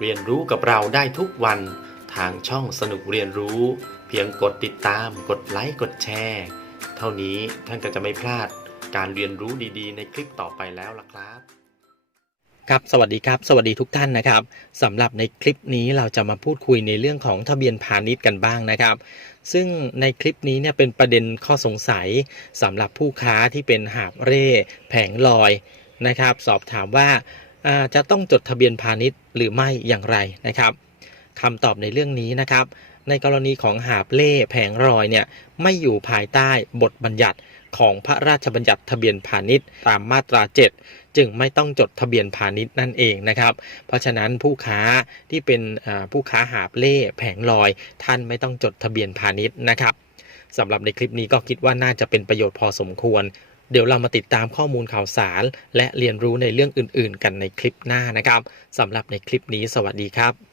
เรียนรู้กับเราได้ทุกวันทางช่องสนุกเรียนรู้ เพียงกดติดตาม กดไลค์กดแชร์ เท่านี้ท่านก็จะไม่พลาดการเรียนรู้ดีๆ ในคลิปต่อไปแล้วล่ะครับครับสวัสดีครับ สวัสดีทุกท่านนะครับสำหรับในคลิปนี้เราจะมาพูดคุยในเรื่องของทะเบียนพาณิชย์กันบ้างนะครับ ซึ่งในคลิปนี้เนี่ยเป็นประเด็นข้อสงสัยสำหรับผู้ค้าที่เป็นหาบเร่แผงลอยนะครับ สอบถามว่าอ่า จะต้องจดทะเบียนพาณิชย์หรือไม่อย่างไรนะครับคำตอบในเรื่องนี้นะครับ ในกรณีของหาบเล่แผงลอยเนี่ยไม่อยู่ภายใต้บทบัญญัติของพระราชบัญญัติทะเบียนพาณิชย์ตามมาตรา 7 จึงไม่ต้องจดทะเบียนพาณิชย์นั่นเองนะครับ เพราะฉะนั้นผู้ค้าที่เป็นผู้ค้าหาบเล่แผงลอย ท่านไม่ต้องจดทะเบียนพาณิชย์นะครับสำหรับในคลิปนี้ก็คิดว่าน่าจะเป็นประโยชน์พอสมควร เดี๋ยวเรามาติดตามข้อมูลข่าวสาร และเรียนรู้ในเรื่องอื่น ๆ กันในคลิปหน้านะครับสำหรับในคลิปนี้สวัสดีครับ